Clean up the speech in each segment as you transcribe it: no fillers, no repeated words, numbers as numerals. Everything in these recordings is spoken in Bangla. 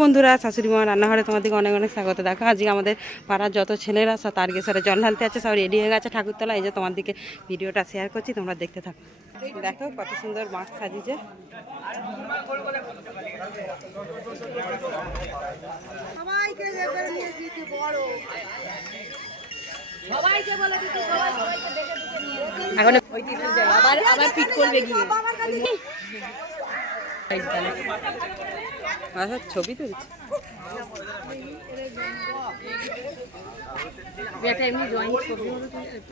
বন্ধুরা, শাশুড়ি মা রান্নাঘরে তোমাদেরকে অনেক অনেক স্বাগত। দেখো আজকে আমাদের পাড়ার যত ছেলেরা সব তারকেশ্বরে জল ঢালতে আছে, সব রেডি হয়ে গেছে ঠাকুরতলা। এই যে তোমার দিকে ভিডিওটা শেয়ার করছি, তোমরা দেখতে থাকো। দেখো কত সুন্দর মাছ সাজিয়েছে। এখন আবার ফিট করবে গিয়ে ছবি তুলছে।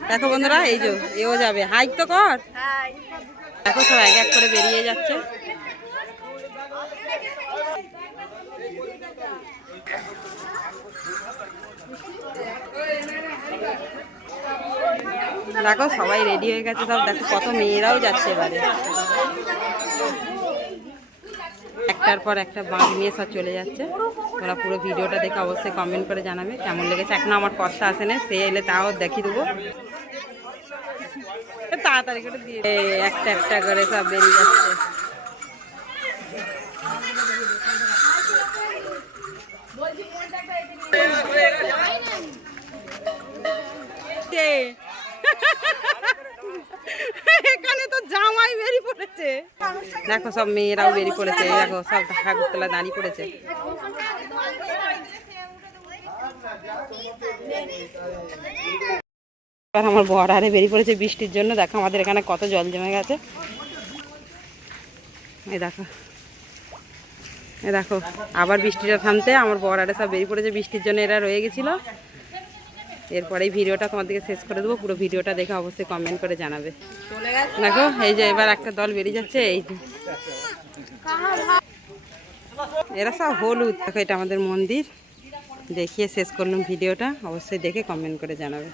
দেখো বন্ধুরা, এই যে এও যাবে, হাইক তো কর। দেখো সব এক এক করে বেরিয়ে যাচ্ছে। দেখো সবাই রেডি হয়ে গেছে সব। দেখো কত মেয়েরাও যাচ্ছে এবারে, একটার পর একটা বাঁধ নিয়ে সব চলে যাচ্ছে। তোমরা পুরো ভিডিওটা দেখে অবশ্যই কমেন্ট করে জানাবে কেমন লেগেছে। এখনো আমার কষ্ট আসে না, সে এলে তাও দেখিয়ে দেবো। তাড়াতাড়ি করে দিয়ে একটা একটা করে সব বেরিয়ে যাচ্ছে। এখানে তো জামাই বেরিয়ে পড়েছে। দেখো সব মেয়েরাও বেরিয়ে পড়েছে। দেখো সব ঠাকুরতলা দাঁড়িয়ে পড়েছে। আমার বর আরে বেরিয়ে পড়েছে বৃষ্টির জন্য। দেখো আমাদের এখানে কত জল জমে গেছে। এই দেখো, এই দেখো আবার বৃষ্টিটা থামতে আমার বর আরে সব বেরিয়ে পড়েছে। বৃষ্টির জন্য এরা রয়ে গেছিলো। এরপরে এই ভিডিওটা তোমাদেরকে শেষ করে দেবো। পুরো ভিডিওটা দেখে অবশ্যই কমেন্ট করে জানাবে। দেখো এই যে এবার একটা দল বেরিয়ে যাচ্ছে। এই এরা সব হলুদ। দেখো এটা আমাদের মন্দির। দেখিয়ে শেষ করলাম ভিডিওটা। অবশ্যই দেখে কমেন্ট করে জানাবে।